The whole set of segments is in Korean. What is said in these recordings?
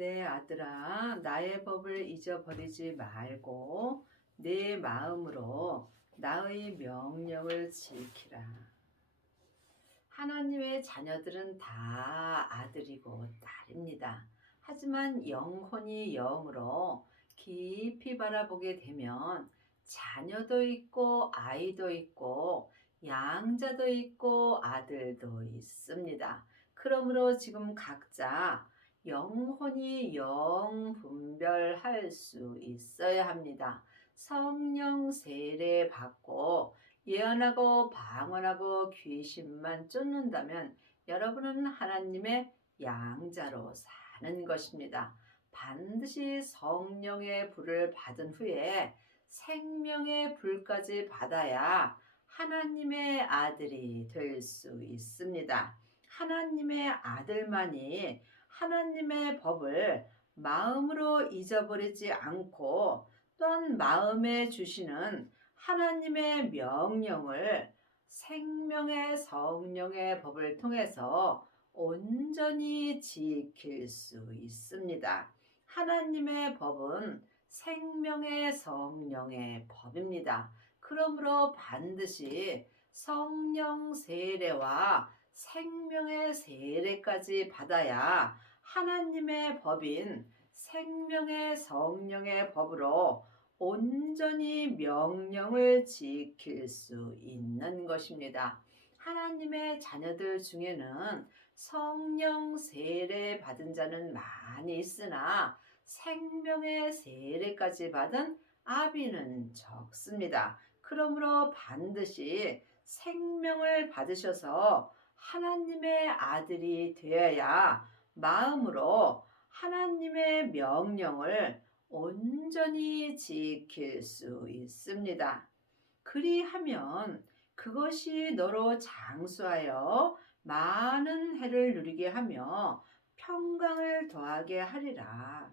내 아들아, 나의 법을 잊어버리지 말고 내 마음으로 나의 명령을 지키라. 하나님의 자녀들은 다 아들이고 딸입니다. 하지만 영혼이 영으로 깊이 바라보게 되면 자녀도 있고 아이도 있고 양자도 있고 아들도 있습니다. 그러므로 지금 각자 영혼이 영 분별할 수 있어야 합니다. 성령 세례 받고 예언하고 방언하고 귀신만 쫓는다면 여러분은 하나님의 양자로 사는 것입니다. 반드시 성령의 불을 받은 후에 생명의 불까지 받아야 하나님의 아들이 될 수 있습니다. 하나님의 아들만이 하나님의 법을 마음으로 잊어버리지 않고 또한 마음에 주시는 하나님의 명령을 생명의 성령의 법을 통해서 온전히 지킬 수 있습니다. 하나님의 법은 생명의 성령의 법입니다. 그러므로 반드시 성령 세례와 생명의 세례까지 받아야 하나님의 법인 생명의 성령의 법으로 온전히 명령을 지킬 수 있는 것입니다. 하나님의 자녀들 중에는 성령 세례 받은 자는 많이 있으나 생명의 세례까지 받은 아비는 적습니다. 그러므로 반드시 생명을 받으셔서 하나님의 아들이 되어야 마음으로 하나님의 명령을 온전히 지킬 수 있습니다. 그리하면 그것이 너로 장수하여 많은 해를 누리게 하며 평강을 더하게 하리라.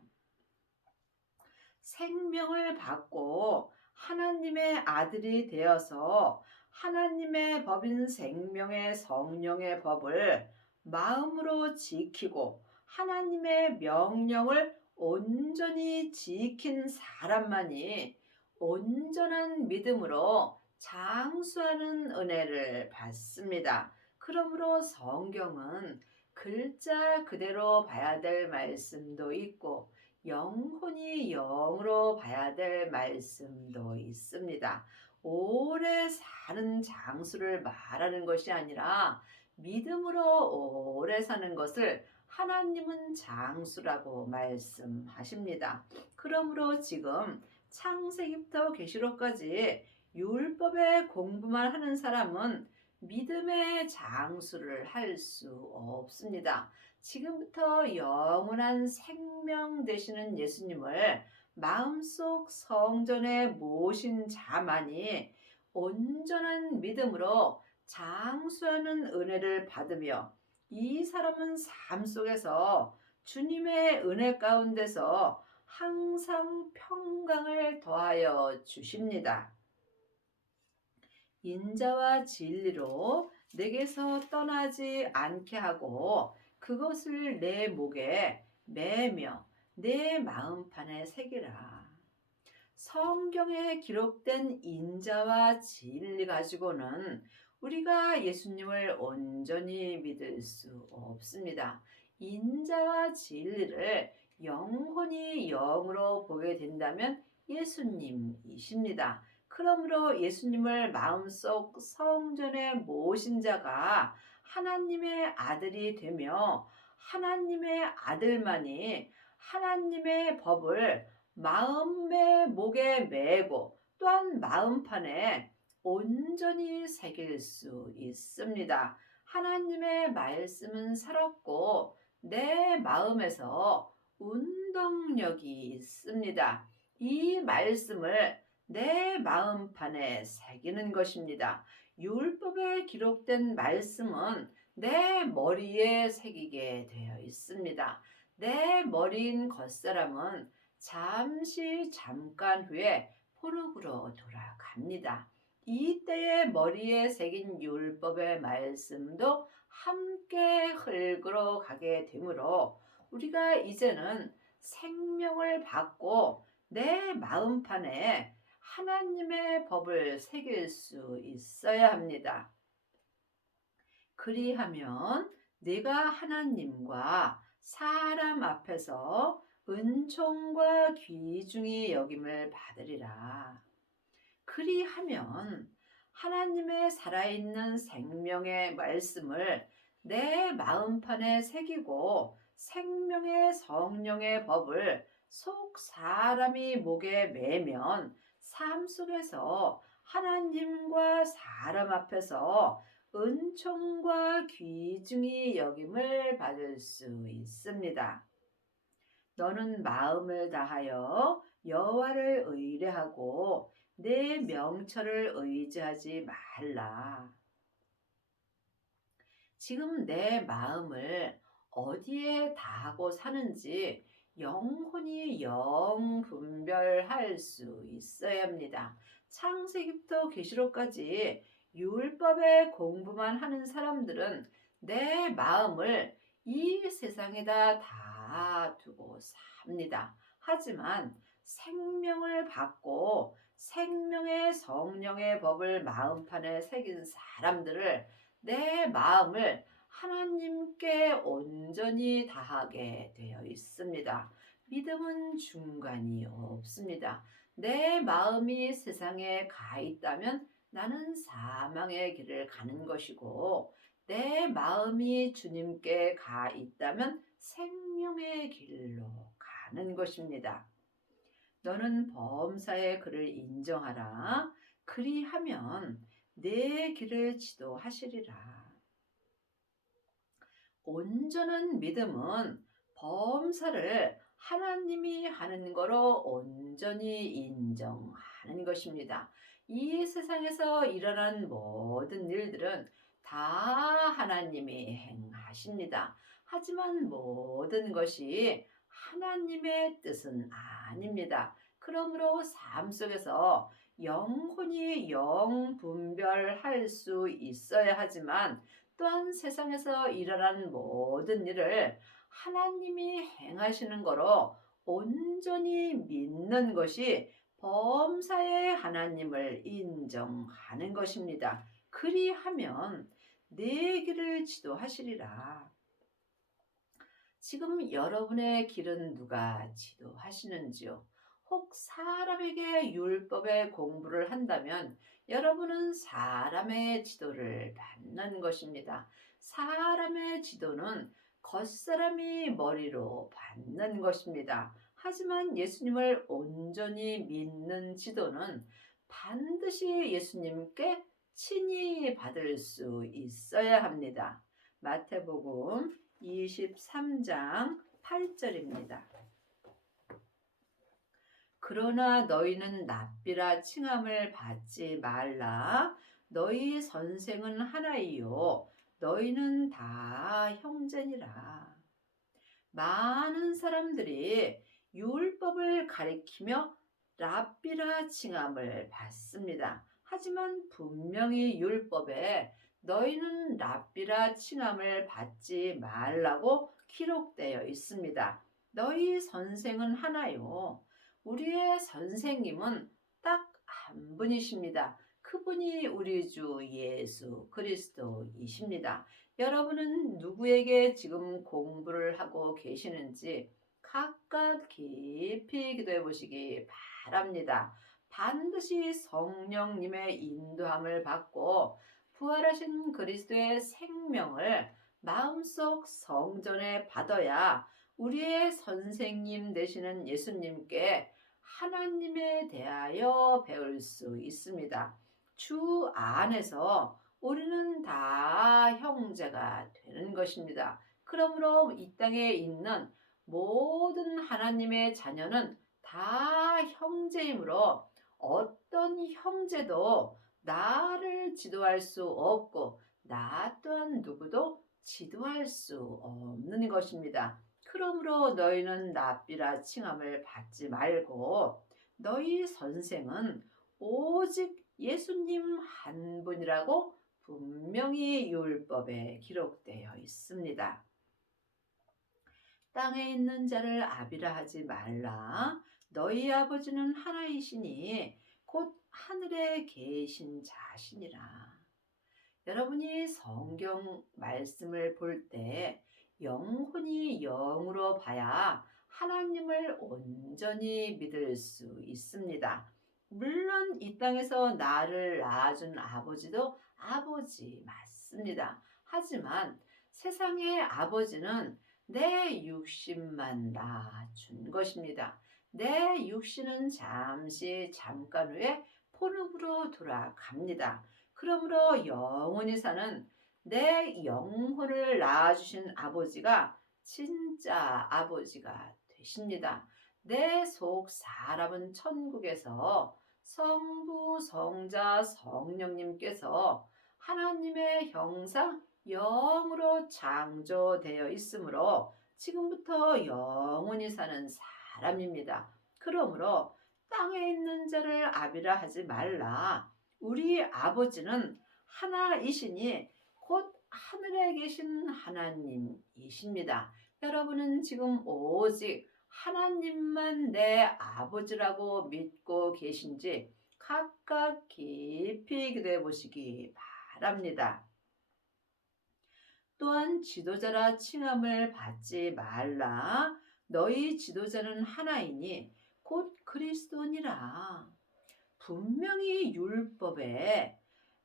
생명을 받고 하나님의 아들이 되어서 하나님의 법인 생명의 성령의 법을 마음으로 지키고 하나님의 명령을 온전히 지킨 사람만이 온전한 믿음으로 장수하는 은혜를 받습니다. 그러므로 성경은 글자 그대로 봐야 될 말씀도 있고 영혼이 영으로 봐야 될 말씀도 있습니다. 오래 사는 장수를 말하는 것이 아니라 믿음으로 오래 사는 것을 하나님은 장수라고 말씀하십니다. 그러므로 지금 창세기부터 계시록까지 율법의 공부만 하는 사람은 믿음의 장수를 할 수 없습니다. 지금부터 영원한 생명 되시는 예수님을 마음속 성전에 모신 자만이 온전한 믿음으로 장수하는 은혜를 받으며 이 사람은 삶 속에서 주님의 은혜 가운데서 항상 평강을 더하여 주십니다. 인자와 진리로 내게서 떠나지 않게 하고 그것을 내 목에 매며 내 마음판에 새기라. 성경에 기록된 인자와 진리 가지고는 우리가 예수님을 온전히 믿을 수 없습니다. 인자와 진리를 영혼이 영으로 보게 된다면 예수님이십니다. 그러므로 예수님을 마음속 성전에 모신 자가 하나님의 아들이 되며 하나님의 아들만이 하나님의 법을 마음의 목에 매고 또한 마음판에 온전히 새길 수 있습니다. 하나님의 말씀은 살았고 내 마음에서 운동력이 있습니다. 이 말씀을 내 마음판에 새기는 것입니다. 율법에 기록된 말씀은 내 머리에 새기게 되어 있습니다. 내 머리인 겉사람은 잠깐 후에 포르그로 돌아갑니다. 이때에 머리에 새긴 율법의 말씀도 함께 흙으로 가게 되므로 우리가 이제는 생명을 받고 내 마음판에 하나님의 법을 새길 수 있어야 합니다. 그리하면 내가 하나님과 사람 앞에서 은총과 귀중히 여김을 받으리라. 그리하면 하나님의 살아있는 생명의 말씀을 내 마음판에 새기고 생명의 성령의 법을 속 사람이 목에 매면 삶 속에서 하나님과 사람 앞에서 은총과 귀중히 여김을 받을 수 있습니다. 너는 마음을 다하여 여호와를 의뢰하고 내 명철을 의지하지 말라. 지금 내 마음을 어디에 다하고 사는지 영혼이 영분별할 수 있어야 합니다. 창세기부터 계시록까지 율법의 공부만 하는 사람들은 내 마음을 이 세상에다 다 두고 삽니다. 하지만 생명을 받고 생명의 성령의 법을 마음판에 새긴 사람들을 내 마음을 하나님께 온전히 다하게 되어 있습니다. 믿음은 중간이 없습니다. 내 마음이 세상에 가 있다면 나는 사망의 길을 가는 것이고 내 마음이 주님께 가 있다면 생명의 길로 가는 것입니다. 너는 범사의 그를 인정하라. 그리하면 내 길을 지도하시리라. 온전한 믿음은 범사를 하나님이 하는 거로 온전히 인정하는 것입니다. 이 세상에서 일어난 모든 일들은 다 하나님이 행하십니다. 하지만 모든 것이 하나님의 뜻은 아닙니다. 그러므로 삶 속에서 영혼이 영분별할 수 있어야 하지만 또한 세상에서 일어나는 모든 일을 하나님이 행하시는 거로 온전히 믿는 것이 범사의 하나님을 인정하는 것입니다. 그리하면 내 길을 지도하시리라. 지금 여러분의 길은 누가 지도하시는지요? 혹 사람에게 율법의 공부를 한다면 여러분은 사람의 지도를 받는 것입니다. 사람의 지도는 겉사람이 머리로 받는 것입니다. 하지만 예수님을 온전히 믿는 지도는 반드시 예수님께 친히 받을 수 있어야 합니다. 마태복음 23장 8절입니다. 그러나 너희는 납비라 칭함을 받지 말라. 너희 선생은 하나이요 너희는 다 형제니라. 많은 사람들이 율법을 가리키며 랍비라 칭함을 받습니다. 하지만 분명히 율법에 너희는 랍비라 칭함을 받지 말라고 기록되어 있습니다. 너희 선생은 하나요. 우리의 선생님은 딱 한 분이십니다. 그분이 우리 주 예수 그리스도이십니다. 여러분은 누구에게 지금 공부를 하고 계시는지 각각 깊이 기도해 보시기 바랍니다. 반드시 성령님의 인도함을 받고 부활하신 그리스도의 생명을 마음속 성전에 받아야 우리의 선생님 되시는 예수님께 하나님에 대하여 배울 수 있습니다. 주 안에서 우리는 다 형제가 되는 것입니다. 그러므로 이 땅에 있는 모든 하나님의 자녀는 다 형제이므로 어떤 형제도 나를 지도할 수 없고 나 또한 누구도 지도할 수 없는 것입니다. 그러므로 너희는 랍비라 칭함을 받지 말고 너희 선생은 오직 예수님 한 분이라고 분명히 율법에 기록되어 있습니다. 땅에 있는 자를 아비라 하지 말라. 너희 아버지는 하나이시니 곧 하늘에 계신 자시니라. 여러분이 성경 말씀을 볼 때 영혼이 영으로 봐야 하나님을 온전히 믿을 수 있습니다. 물론 이 땅에서 나를 낳아준 아버지도 아버지 맞습니다. 하지만 세상의 아버지는 내 육신만 낳아준 것입니다. 내 육신은 잠깐 후에 포릇으로 돌아갑니다. 그러므로 영원히 사는 내 영혼을 낳아주신 아버지가 진짜 아버지가 되십니다. 내 속 사람은 천국에서 성부, 성자, 성령님께서 하나님의 형상 영으로 창조되어 있으므로 지금부터 영원히 사는 사람입니다. 그러므로 땅에 있는 자를 아비라 하지 말라. 우리 아버지는 하나이시니 곧 하늘에 계신 하나님이십니다. 여러분은 지금 오직 하나님만 내 아버지라고 믿고 계신지 각각 깊이 기도해 보시기 바랍니다. 또한 지도자라 칭함을 받지 말라. 너희 지도자는 하나이니 곧 그리스도니라. 분명히 율법에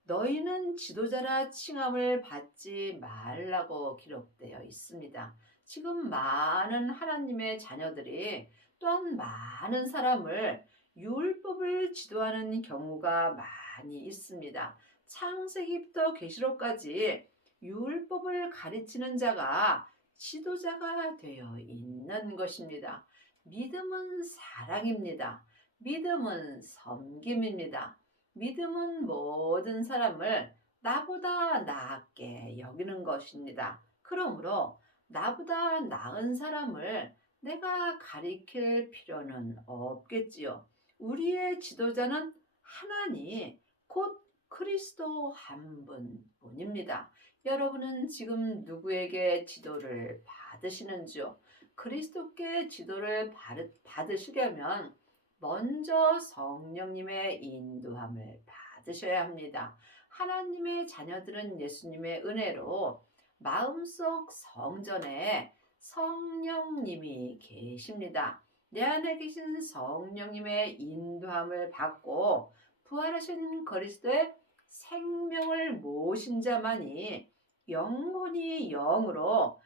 너희는 지도자라 칭함을 받지 말라고 기록되어 있습니다. 지금 많은 하나님의 자녀들이 또한 많은 사람을 율법을 지도하는 경우가 많이 있습니다. 창세기부터 계시록까지 율법을 가르치는 자가 지도자가 되어 있는 것입니다. 믿음은 사랑입니다. 믿음은 섬김입니다. 믿음은 모든 사람을 나보다 낫게 여기는 것입니다. 그러므로 나보다 나은 사람을 내가 가리킬 필요는 없겠지요. 우리의 지도자는 하나님, 곧 그리스도 한 분뿐입니다. 여러분은 지금 누구에게 지도를 받으시는지요? 그리스도께 지도를 받으시려면 먼저 성령님의 인도함을 받으셔야 합니다. 하나님의 자녀들은 예수님의 은혜로 마음속 성전에 성령님이 계십니다. 내 안에 계신 성령님의 인도함을 받고 부활하신 그리스도의 생명을 모신 자만이 영혼이 영으로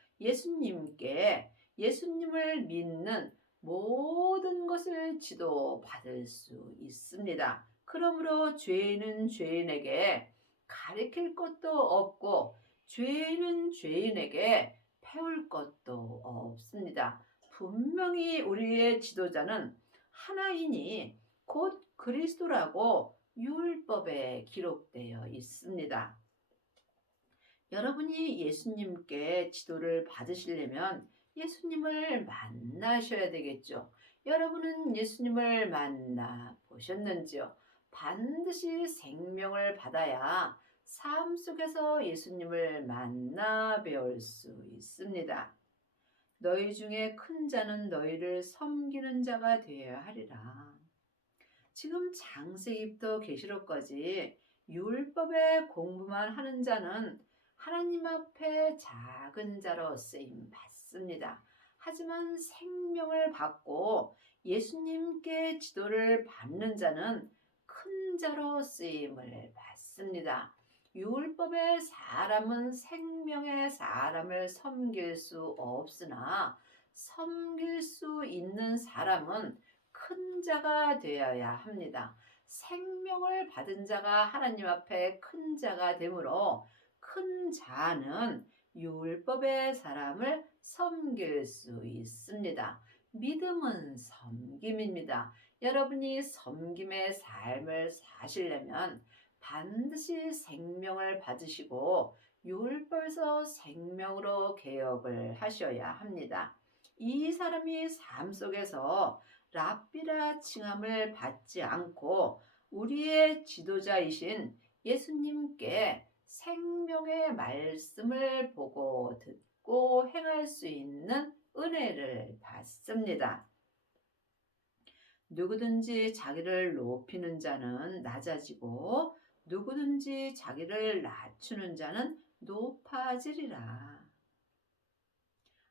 예수님을 믿는 모든 것을 지도받을 수 있습니다. 그러므로 죄인은 죄인에게 가르칠 것도 없고 죄인은 죄인에게 배울 것도 없습니다. 분명히 우리의 지도자는 하나이니 곧 그리스도라고 율법에 기록되어 있습니다. 여러분이 예수님께 지도를 받으시려면 예수님을 만나셔야 되겠죠. 여러분은 예수님을 만나 보셨는지요? 반드시 생명을 받아야 삶 속에서 예수님을 만나 배울 수 있습니다. 너희 중에 큰 자는 너희를 섬기는 자가 되어야 하리라. 지금 창세기부터 계시록까지 율법의 공부만 하는 자는 하나님 앞에 작은 자로 쓰임 받습니다. 하지만 생명을 받고 예수님께 지도를 받는 자는 큰 자로 쓰임을 받습니다. 율법의 사람은 생명의 사람을 섬길 수 없으나 섬길 수 있는 사람은 큰 자가 되어야 합니다. 생명을 받은 자가 하나님 앞에 큰 자가 되므로 큰 자는 율법의 사람을 섬길 수 있습니다. 믿음은 섬김입니다. 여러분이 섬김의 삶을 사시려면 반드시 생명을 받으시고 율법에서 생명으로 개혁을 하셔야 합니다. 이 사람이 삶 속에서 랍비라 칭함을 받지 않고 우리의 지도자이신 예수님께 생명의 말씀을 보고 듣고 행할 수 있는 은혜를 받습니다. 누구든지 자기를 높이는 자는 낮아지고 누구든지 자기를 낮추는 자는 높아지리라.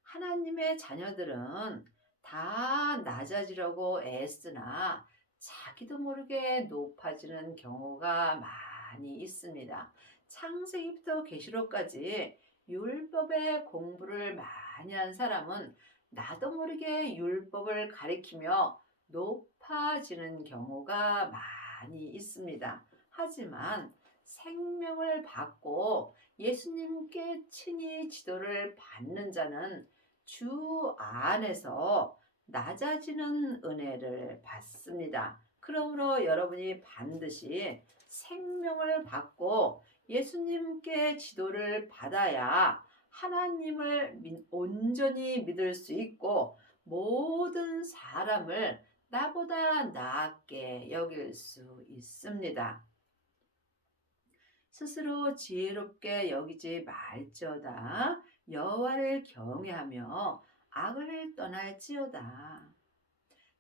하나님의 자녀들은 다 낮아지려고 애쓰나 자기도 모르게 높아지는 경우가 많이 있습니다. 창세기부터 계시록까지 율법의 공부를 많이 한 사람은 나도 모르게 율법을 가리키며 높아지는 경우가 많이 있습니다. 하지만 생명을 받고 예수님께 친히 지도를 받는 자는 주 안에서 낮아지는 은혜를 받습니다. 그러므로 여러분이 반드시 생명을 받고 예수님께 지도를 받아야 하나님을 온전히 믿을 수 있고 모든 사람을 나보다 낫게 여길 수 있습니다. 스스로 지혜롭게 여기지 말지어다. 여호와를 경외하며 악을 떠날지어다.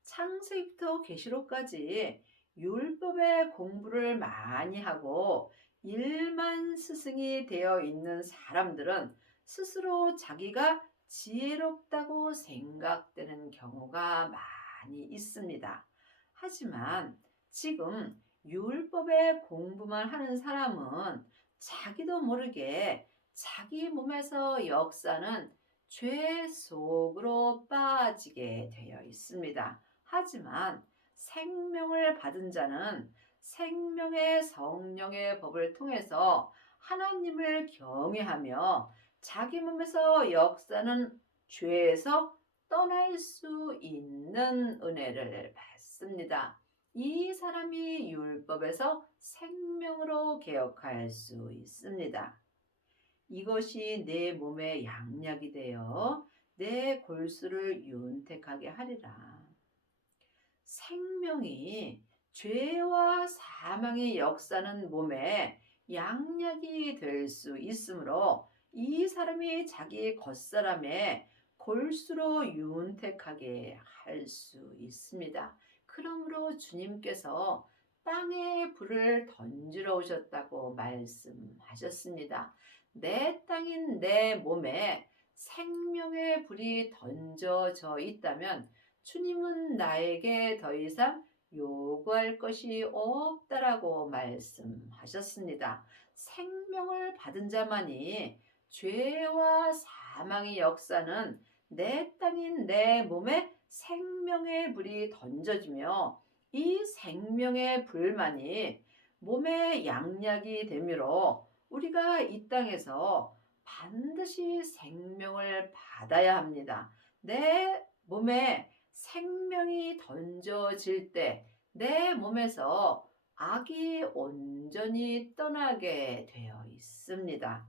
창세기부터 계시록까지 율법의 공부를 많이 하고 일만 스승이 되어 있는 사람들은 스스로 자기가 지혜롭다고 생각되는 경우가 많이 있습니다. 하지만 지금 율법의 공부만 하는 사람은 자기도 모르게 자기 몸에서 역사는 죄 속으로 빠지게 되어 있습니다. 하지만 생명을 받은 자는 생명의 성령의 법을 통해서 하나님을 경외하며 자기 몸에서 역사는 죄에서 떠날 수 있는 은혜를 받습니다. 이 사람이 율법에서 생명으로 개혁할 수 있습니다. 이것이 내 몸의 양약이 되어 내 골수를 윤택하게 하리라. 생명이 죄와 사망의 역사는 몸에 양약이 될 수 있으므로 이 사람이 자기 겉사람의 골수로 윤택하게 할 수 있습니다. 그러므로 주님께서 땅에 불을 던지러 오셨다고 말씀하셨습니다. 내 땅인 내 몸에 생명의 불이 던져져 있다면 주님은 나에게 더 이상 요구할 것이 없다라고 말씀하셨습니다. 생명을 받은 자만이 죄와 사망의 역사는 내 땅인 내 몸에 생명의 불이 던져지며 이 생명의 불만이 몸의 양약이 되므로 우리가 이 땅에서 반드시 생명을 받아야 합니다. 내 몸에 생명이 던져질 때 내 몸에서 악이 온전히 떠나게 되어 있습니다.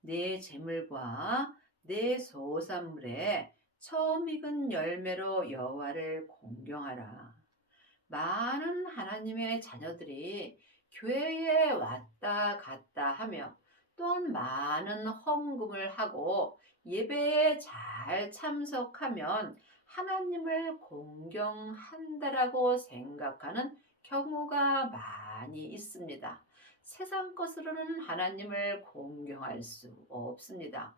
내 재물과 내 소산물에 처음 익은 열매로 여호와를 공경하라. 많은 하나님의 자녀들이 교회에 왔다 갔다 하며 또한 많은 헌금을 하고 예배에 잘 참석하면 하나님을 공경한다라고 생각하는 경우가 많이 있습니다. 세상 것으로는 하나님을 공경할 수 없습니다.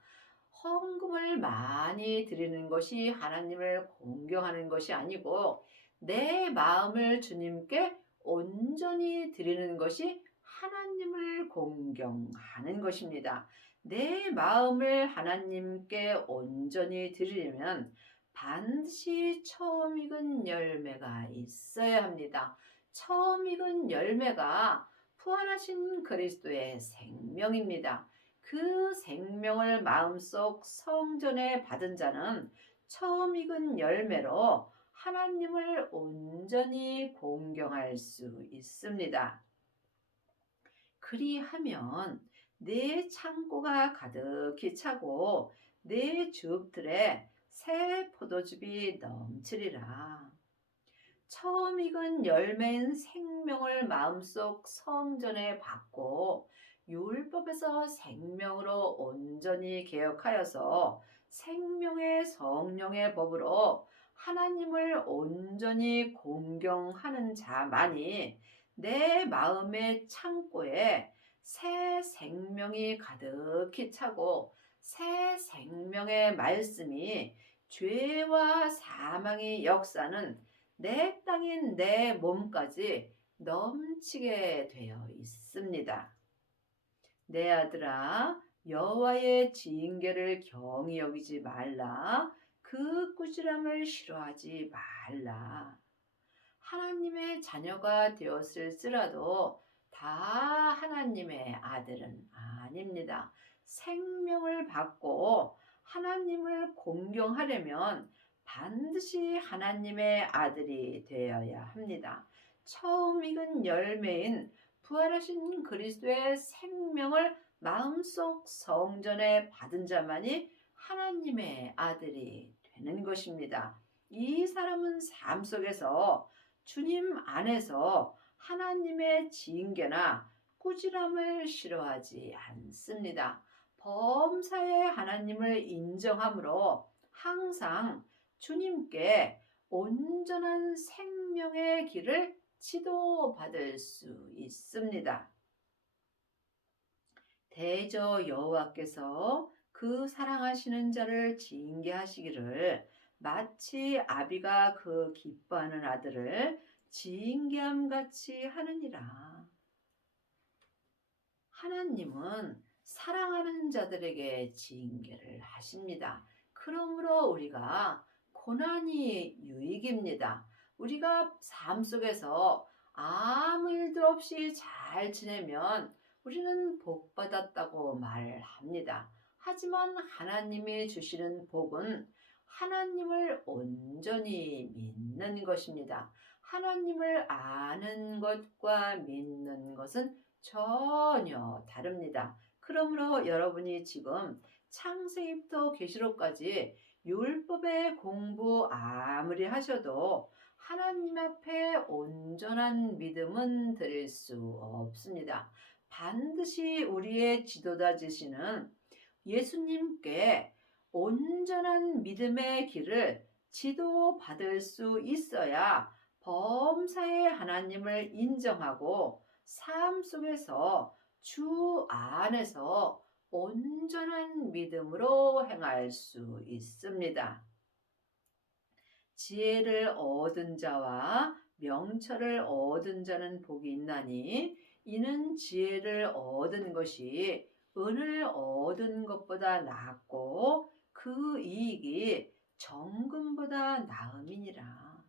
헌금을 많이 드리는 것이 하나님을 공경하는 것이 아니고 내 마음을 주님께 온전히 드리는 것이 하나님을 공경하는 것입니다. 내 마음을 하나님께 온전히 드리려면 반드시 처음 익은 열매가 있어야 합니다. 처음 익은 열매가 부활하신 그리스도의 생명입니다. 그 생명을 마음속 성전에 받은 자는 처음 익은 열매로 하나님을 온전히 공경할 수 있습니다. 그리하면 내 창고가 가득히 차고 내 줍들에 새 포도즙이 넘치리라. 처음 익은 열매인 생명을 마음속 성전에 받고 율법에서 생명으로 온전히 개혁하여서 생명의 성령의 법으로 하나님을 온전히 공경하는 자만이 내 마음의 창고에 새 생명이 가득히 차고 새 생명의 말씀이 죄와 사망의 역사는 내 땅인 내 몸까지 넘치게 되어 있습니다. 내 아들아, 여호와의 징계를 경히 여기지 말라. 그 꾸지람을 싫어하지 말라. 하나님의 자녀가 되었을지라도 다 하나님의 아들은 아닙니다. 생명을 받고 하나님을 공경하려면 반드시 하나님의 아들이 되어야 합니다. 처음 익은 열매인 부활하신 그리스도의 생명을 마음속 성전에 받은 자만이 하나님의 아들이 되는 것입니다. 이 사람은 삶 속에서 주님 안에서 하나님의 징계나 꾸지람을 싫어하지 않습니다. 범사에 하나님을 인정함으로 항상 주님께 온전한 생명의 길을 지도받을 수 있습니다. 대저 여호와께서 그 사랑하시는 자를 징계하시기를 마치 아비가 그 기뻐하는 아들을 징계함같이 하느니라. 하나님은 사랑하는 자들에게 징계를 하십니다. 그러므로 우리가 고난이 유익입니다. 우리가 삶 속에서 아무 일도 없이 잘 지내면 우리는 복 받았다고 말합니다. 하지만 하나님이 주시는 복은 하나님을 온전히 믿는 것입니다. 하나님을 아는 것과 믿는 것은 전혀 다릅니다. 그러므로 여러분이 지금 창세기부터 계시록까지 율법의 공부 아무리 하셔도 하나님 앞에 온전한 믿음은 드릴 수 없습니다. 반드시 우리의 지도자 되시는 예수님께 온전한 믿음의 길을 지도받을 수 있어야 범사의 하나님을 인정하고 삶 속에서 주 안에서 온전한 믿음으로 행할 수 있습니다. 지혜를 얻은 자와 명철을 얻은 자는 복이 있나니 이는 지혜를 얻은 것이 은을 얻은 것보다 낫고 그 이익이 정금보다 나음이니라.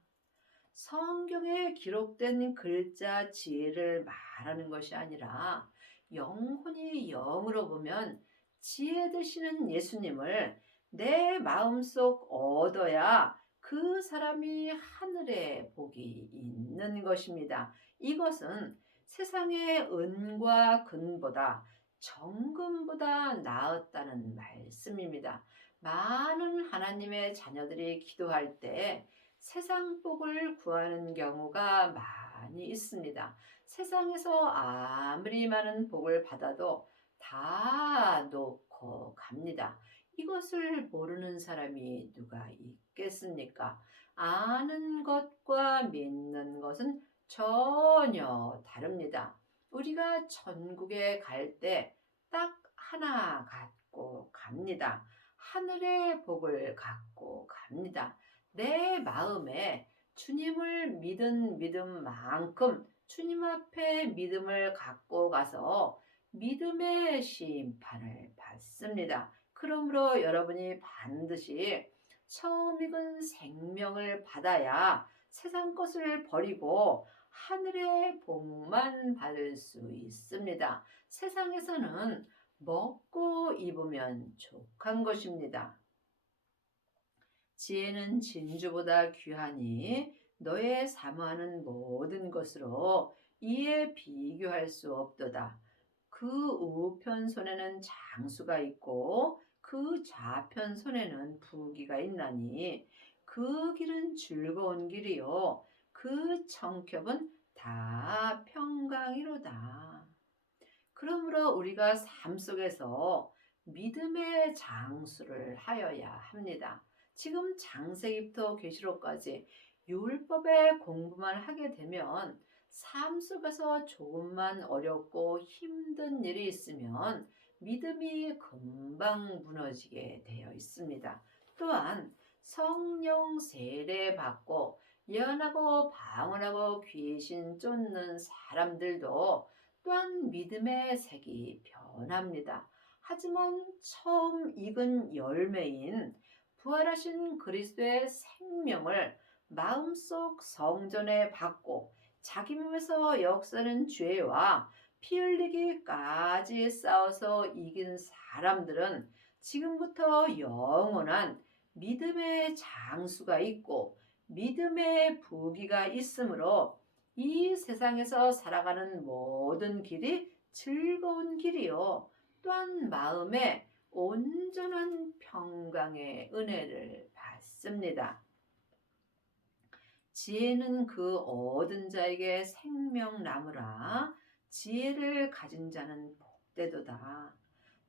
성경에 기록된 글자 지혜를 말하는 것이 아니라 영혼이 영으로 보면 지혜 되시는 예수님을 내 마음속 얻어야 그 사람이 하늘의 복이 있는 것입니다. 이것은 세상의 은과 금보다 정금보다 나았다는 말씀입니다. 많은 하나님의 자녀들이 기도할 때 세상 복을 구하는 경우가 많이 있습니다. 세상에서 아무리 많은 복을 받아도 다 놓고 갑니다. 이것을 모르는 사람이 누가 있겠습니까? 아는 것과 믿는 것은 전혀 다릅니다. 우리가 천국에 갈 때 딱 하나 갖고 갑니다. 하늘의 복을 갖고 갑니다. 내 마음에 주님을 믿은 믿음만큼 주님 앞에 믿음을 갖고 가서 믿음의 심판을 받습니다. 그러므로 여러분이 반드시 처음 익은 생명을 받아야 세상 것을 버리고 하늘의 복만 받을 수 있습니다. 세상에서는 먹고 입으면 족한 것입니다. 지혜는 진주보다 귀하니 너의 사모하는 모든 것으로 이에 비교할 수 없도다. 그 우편 손에는 장수가 있고 그 좌편 손에는 부귀가 있나니 그 길은 즐거운 길이요 그 청첩은 다 평강이로다. 그러므로 우리가 삶 속에서 믿음의 장수를 하여야 합니다. 지금 창세기부터 계시록까지 율법의 공부만 하게 되면 삶 속에서 조금만 어렵고 힘든 일이 있으면 믿음이 금방 무너지게 되어 있습니다. 또한 성령 세례 받고 예언하고 방언하고 귀신 쫓는 사람들도 또한 믿음의 색이 변합니다. 하지만 처음 익은 열매인 부활하신 그리스도의 생명을 마음속 성전에 받고 자기 몸에서 역사는 죄와 피 흘리기까지 싸워서 이긴 사람들은 지금부터 영원한 믿음의 장수가 있고 믿음의 부귀가 있으므로 이 세상에서 살아가는 모든 길이 즐거운 길이요. 또한 마음에 온전한 평강의 은혜를 받습니다. 지혜는 그 얻은 자에게 생명나무라. 지혜를 가진 자는 복되도다.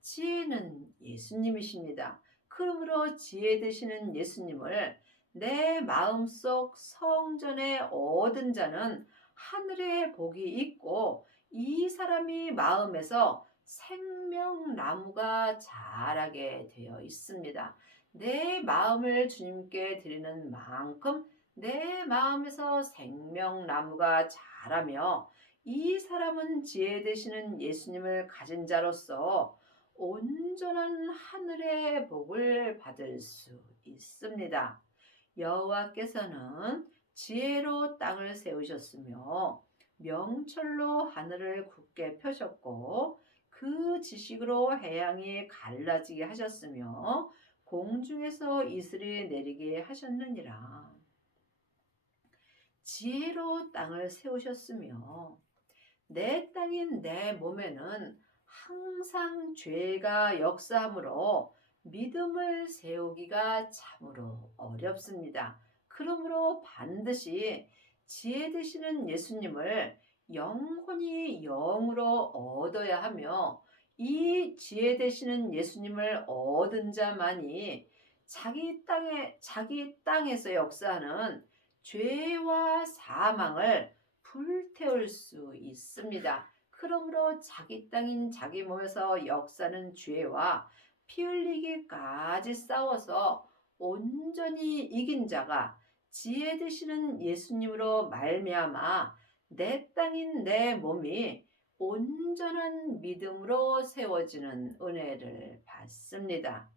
지혜는 예수님이십니다. 그러므로 지혜 되시는 예수님을 내 마음속 성전에 얻은 자는 하늘의 복이 있고 이 사람이 마음에서 생명나무가 자라게 되어 있습니다. 내 마음을 주님께 드리는 만큼 내 마음에서 생명나무가 자라며 이 사람은 지혜 되시는 예수님을 가진 자로서 온전한 하늘의 복을 받을 수 있습니다. 여호와께서는 지혜로 땅을 세우셨으며 명철로 하늘을 굳게 펴셨고 그 지식으로 해양이 갈라지게 하셨으며 공중에서 이슬이 내리게 하셨느니라. 지혜로 땅을 세우셨으며 내 땅인 내 몸에는 항상 죄가 역사하므로 믿음을 세우기가 참으로 어렵습니다. 그러므로 반드시 지혜 되시는 예수님을 영혼이 영으로 얻어야 하며 이 지혜 되시는 예수님을 얻은 자만이 자기 땅에서 역사하는 죄와 사망을 불태울 수 있습니다. 그러므로 자기 땅인 자기 몸에서 역사는 죄와 피 흘리기까지 싸워서 온전히 이긴 자가 지혜 되시는 예수님으로 말미암아 내 땅인 내 몸이 온전한 믿음으로 세워지는 은혜를 받습니다.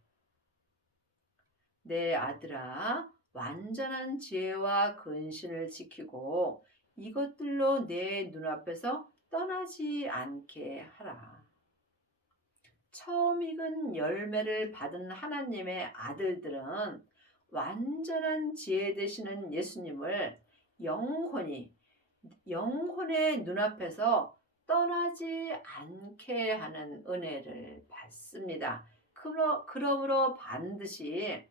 내 아들아, 완전한 지혜와 근신을 지키고 이것들로 내 눈앞에서 떠나지 않게 하라. 처음 익은 열매를 받은 하나님의 아들들은 완전한 지혜 되시는 예수님을 영혼의 눈앞에서 떠나지 않게 하는 은혜를 받습니다. 그러므로 반드시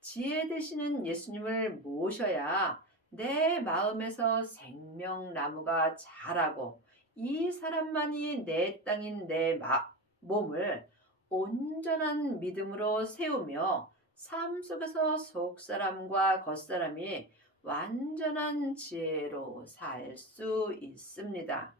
지혜 되시는 예수님을 모셔야 내 마음에서 생명나무가 자라고 이 사람만이 내 땅인 내 몸을 온전한 믿음으로 세우며 삶 속에서 속사람과 겉사람이 완전한 지혜로 살 수 있습니다.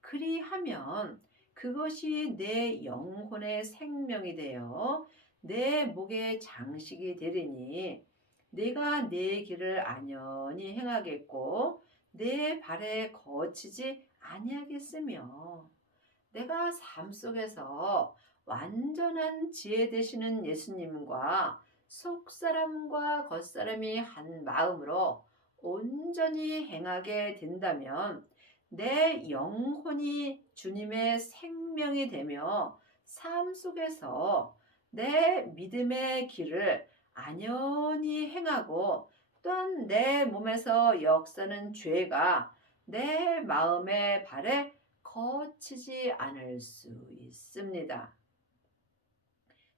그리하면 그것이 내 영혼의 생명이 되어 내 목의 장식이 되리니 내가 내 길을 안연히 행하겠고 내 발에 거치지 아니하겠으며 내가 삶 속에서 완전한 지혜 되시는 예수님과 속사람과 겉사람이 한 마음으로 온전히 행하게 된다면 내 영혼이 주님의 생명이 되며 삶 속에서 내 믿음의 길을 안연히 행하고 또한 내 몸에서 역사는 죄가 내 마음의 발에 거치지 않을 수 있습니다.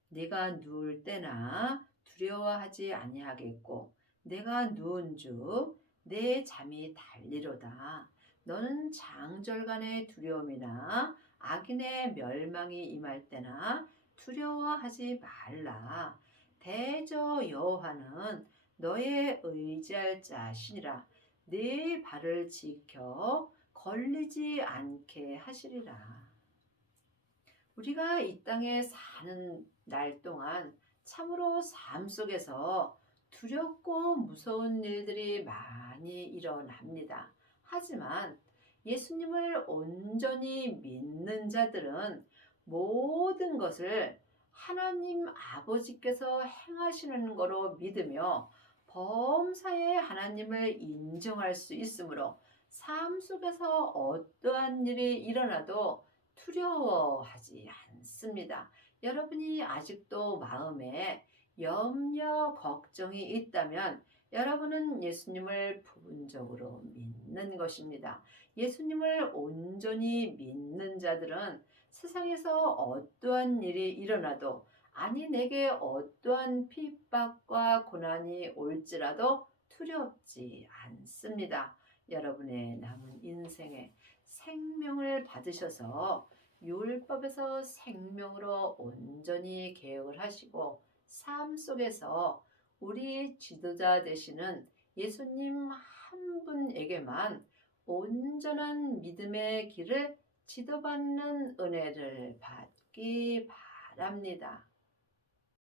내가 누울 때나 두려워하지 아니하겠고 내가 누운즉 내 잠이 달리로다. 너는 장절간의 두려움이나 악인의 멸망이 임할 때나 두려워하지 말라. 대저 여호와는 너의 의지할 자신이라. 네 발을 지켜 걸리지 않게 하시리라. 우리가 이 땅에 사는 날 동안 참으로 삶 속에서 두렵고 무서운 일들이 많이 일어납니다. 하지만 예수님을 온전히 믿는 자들은 모든 것을 하나님 아버지께서 행하시는 거로 믿으며 범사의 하나님을 인정할 수 있으므로 삶 속에서 어떠한 일이 일어나도 두려워하지 않습니다. 여러분이 아직도 마음에 염려, 걱정이 있다면 여러분은 예수님을 부분적으로 믿는 것입니다. 예수님을 온전히 믿는 자들은 세상에서 어떠한 일이 일어나도 아니 내게 어떠한 핍박과 고난이 올지라도 두렵지 않습니다. 여러분의 남은 인생에 생명을 받으셔서 율법에서 생명으로 온전히 개혁을 하시고 삶 속에서 우리 지도자 되시는 예수님 한 분에게만 온전한 믿음의 길을 지도받는 은혜를 받기 바랍니다.